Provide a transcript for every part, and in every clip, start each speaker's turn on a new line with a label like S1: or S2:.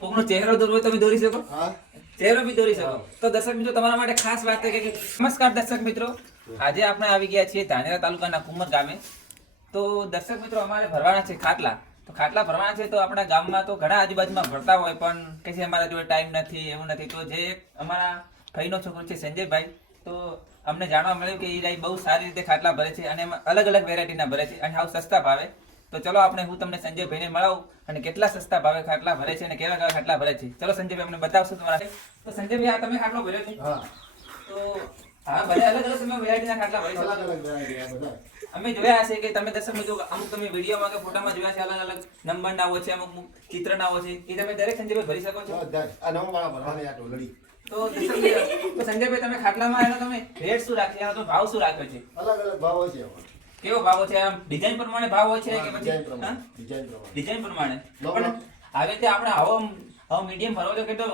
S1: કોકનો ચહેરો દોરવો તમે દોરી શકો. ચહેરો બી દોરી શકો. તો દર્શક મિત્રો તમારા માટે ખાસ વાત છે કે નમસ્કાર દર્શક મિત્રો. આજે આપણે આવી ગયા છીએ ધાનેરા તાલુકાના કુમર ગામે. તો દર્શક મિત્રો અમારે ભરવાના છે ખાટલા. તો ખાટલા ભરવાના છે તો આપણા ગામમાં તો ઘણા આજુબાજુમાં ભરતા હોય પણ કે છે અમારા જોડે ટાઈમ નથી એવું નથી. તો જે અમારા ભાઈનો છોકરો છે સંજયભાઈ તો અમને જાણવા મળ્યું કે એ રાઈ બહુ સારી રીતે ખાટલા ભરે છે અને અલગ અલગ વેરાયટીના ભરે છે અને સાવ સસ્તા ભાવે. તો ચલો આપણે હું તમને સંજયભાઈને મળાવું અને કેટલા સસ્તા ભાવે ખાટલા ભરે છે અને કેવા કેવા ખાટલા ભરે છે. ચલો સંજયભાઈ અમને બતાવશો તમારા તો સંજયભાઈ આ તમે ખાટલો ભર્યો છે? તો હા બધા અલગ અલગ તમે વેરાયટીના ખાટલા ભરી
S2: અલગ અલગ variety આ બધા.
S1: અમે જોયા હશે કે તમે દર્શક મિત્રો અમુક તમે વિડીયોમાં કે ફોટામાં જોયા છે અલગ અલગ નંબરના હોય છે અમુક ચિત્રના હોય છે. એ તમે દરેક સંજયભાઈ ભરી શકો છો. તો સંજયભાઈ તમે ખાટલામાં તમે રેટ શું રાખ્યો તો ભાવ શું રાખ્યો છે?
S2: અલગ અલગ ભાવ છે એમાં.
S1: કેવો ભાવ છે? આમ ડિઝાઇન પ્રમાણે ભાવ હોય છે કે પછી. ડિઝાઇન પ્રમાણે પણ હવે તે આપણે આવો હવે મીડિયમ ભરવો તો કેટલો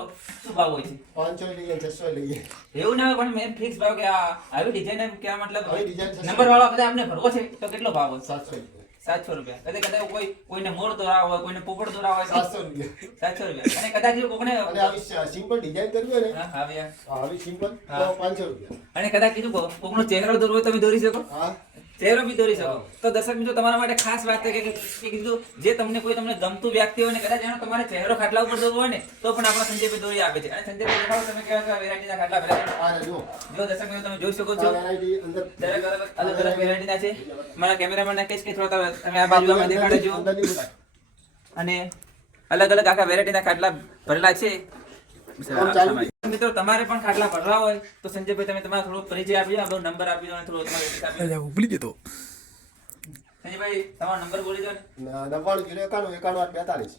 S1: શું ભાવ હોય છે?
S2: પાંચસો લઈએ છસો લઈએ.
S1: એવું ના પણ મેં ફિક્સ ભાવ કે આ આવી ડિઝાઇન એમ કે મતલબ. નંબર વાળો કદાચ આપણે ભરવો છે તો કેટલો ભાવ હોય?
S2: સાતસો રૂપિયા
S1: સાતસો રૂપિયા. કદાચ કદાચ કોઈ કોઈને મોર દોરાવો હોય કોઈને પોપટ દોરાવો હોય
S2: સાતસો રૂપિયા
S1: સાતસો રૂપિયા. અને કદાચ જો કોકને
S2: સિમ્પલ ડિઝાઇન કરવી હોય ને
S1: હા, હા ભૈયા.
S2: સિમ્પલ પાંચસો રૂપિયા.
S1: અને કદાચ કીધું કોકનો ચહેરો દોરવો તમે દોરી શકો?
S2: હા.
S1: ચહેરો બી દોરી શકો. તો દર્શક મિત્રો તમારા માટે ખાસ વાત કે કીધું જે તમને કોઈ તમને ગમતું વ્યક્તિ હોય ને કદાચ એનો તમારે ચહેરો ખાટલા ઉપર દોરવો હોય ને તો પણ આપણા સંજયભાઈ દોરી આપે છે. અને સંજયભાઈ દેખાડો તમે કેવા કેવા વેરાયટીના ખાટલા
S2: ને જુઓ.
S1: જો દર્શક મિત્રો તમે જોઈ શકો છો. દરેક અલગ અલગ વેરાયટીના છે. મારા કેમેરામેનને કહીશ કે થોડા તમે આ બાજુ દેખાડજો. અને અલગ અલગ આખા વેરાયટીના ખાટલા ભરેલા છે. મિત્રો તમારે પણ ખાટલા ભરવા હોય તો સંજયભાઈ તમે તમારો થોડો પરિચય આપી દો નંબર આપી દો અને થોડો તમારો address આપી દો.
S3: ભૂલી જતો
S1: સંજયભાઈ તમારો નંબર બોલી દો
S2: નવ્વાણું જીરો એકાણું એકાણું આઠ બેતાલીસ.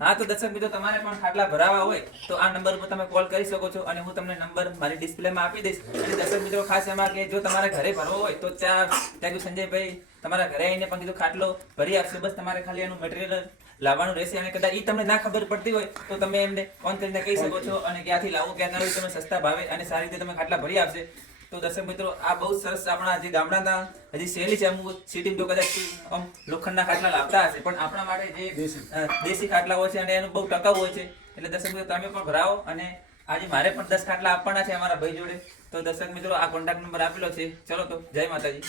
S1: હા તો દર્શક મિત્રો તમારે પણ ખાટલા ભરાવા હોય તો આ નંબર પર તમે કોલ કરી શકો છો અને હું તમને નંબર મારી ડિસ્પ્લેમાં આપી દઈશ. અને દર્શક મિત્રો ખાસ એમાં કે જો તમારે ઘરે ભરવો હોય તો ત્યાં ત્યાં સંજયભાઈ તમારા ઘરે આવીને પણ કીધું ખાટલો ભરી આપશે. બસ તમારે ખાલી એનું મટીરિયલ લાવવાનું રહેશે અને કદાચ એ તમને ના ખબર પડતી હોય તો તમે એમને ફોન કરીને કહી શકો છો અને ક્યાંથી લાવો ક્યાં ના તમે સસ્તા ભાવે અને સારી રીતે તમે ખાટલા ભરી આપશે. તો દર્શક મિત્રો આ બહુ સરસ આપણા જે ગામડાના હજી સહેલી છે અમુક સિટી તો કદાચ આમ લોખંડના ખાટલા લાવતા હશે પણ આપણા માટે જે
S2: દેશી.
S1: દેશી ખાટલા હોય છે અને એનું બહુ ટકાઉ હોય છે. એટલે દર્શક મિત્રો તમે પણ ભરાવો અને આજે મારે પણ દસ ખાટલા આપવાના છે અમારા ભાઈ જોડે. તો દર્શક મિત્રો આ કોન્ટેક્ટ નંબર આપેલો છે. ચલો તો જય માતાજી.